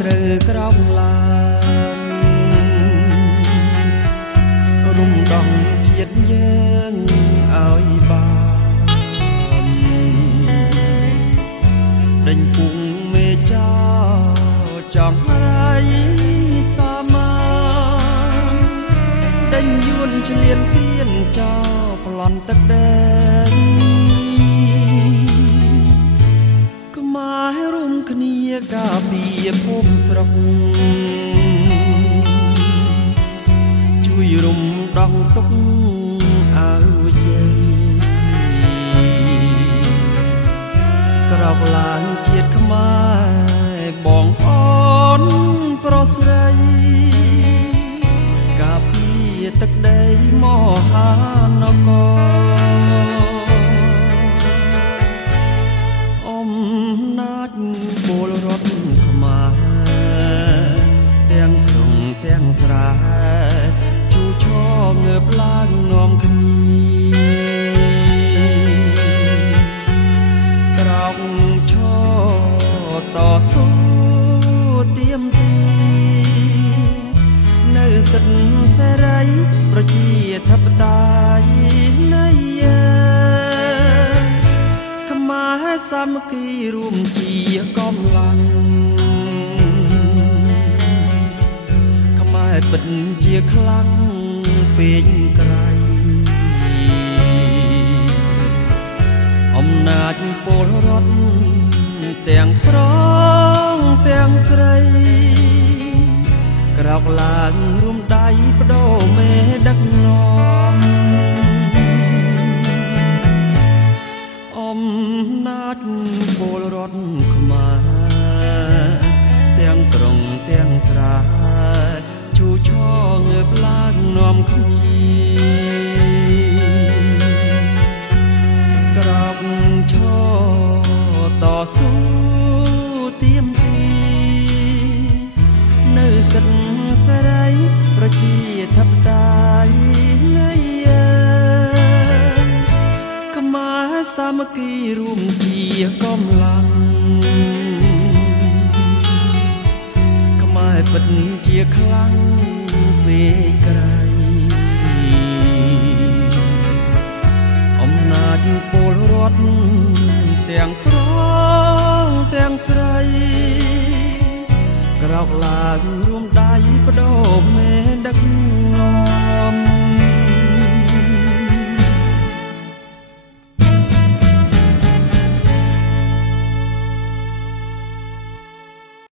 ត្រូវក្រោមឡានរំដងជាតិយើងឲ្យបានដេញពុងមេចោចង់រាយសាមាដេញយួនឆ្លៀនទៀនចោប្លន់ទឹកដែងខ្មែររួមគ្នាការពារភូមិស្រុកជួយរំដងទុកឲ្យជ័យក្រោកឡើងជាតិខ្មែរបងប្អូនប្រុសស្រីការពារទឹកដីមហានគរអំណាចពលរដ្ឋខ្មែរទាំងក្នុងទាំងស្រែជួឈងើបឡើងនាំគ្នាក្រោកឈរតស៊ូទៀមទីនៅសិទ្ធិសេរីប្រជាធិបតេយ្យនៃខ្មែរសាមគ្គីរួមជាកម្លាំងខ្មែរពិតជាខ្លាំងពេកក្រៃអំណាចពលរដ្ឋទាំងប្រុសទាំងស្រីក្រោកឡើងរួមដៃបដូរមេដឹកនាំអំណាចពលរដ្ឋខ្មែរទាំងក្រុងទាំងស្រែជួឈងើបឡើងនាំគ្នាក្រោកឈរតស៊ូទៀមទីនៅសិទ្ធិសេរីប្រជាធិបតេយ្យនៃខ្មែរសាមគ្គីរួមជាកម្លាំងខ្មែរពិតជាខ្លាំងពេកក្រៃអំណាចពលរដ្ឋទាំងប្រុសទាំងស្រីក្រោកឡើងរួមដៃបដូរមេដឹកនាំ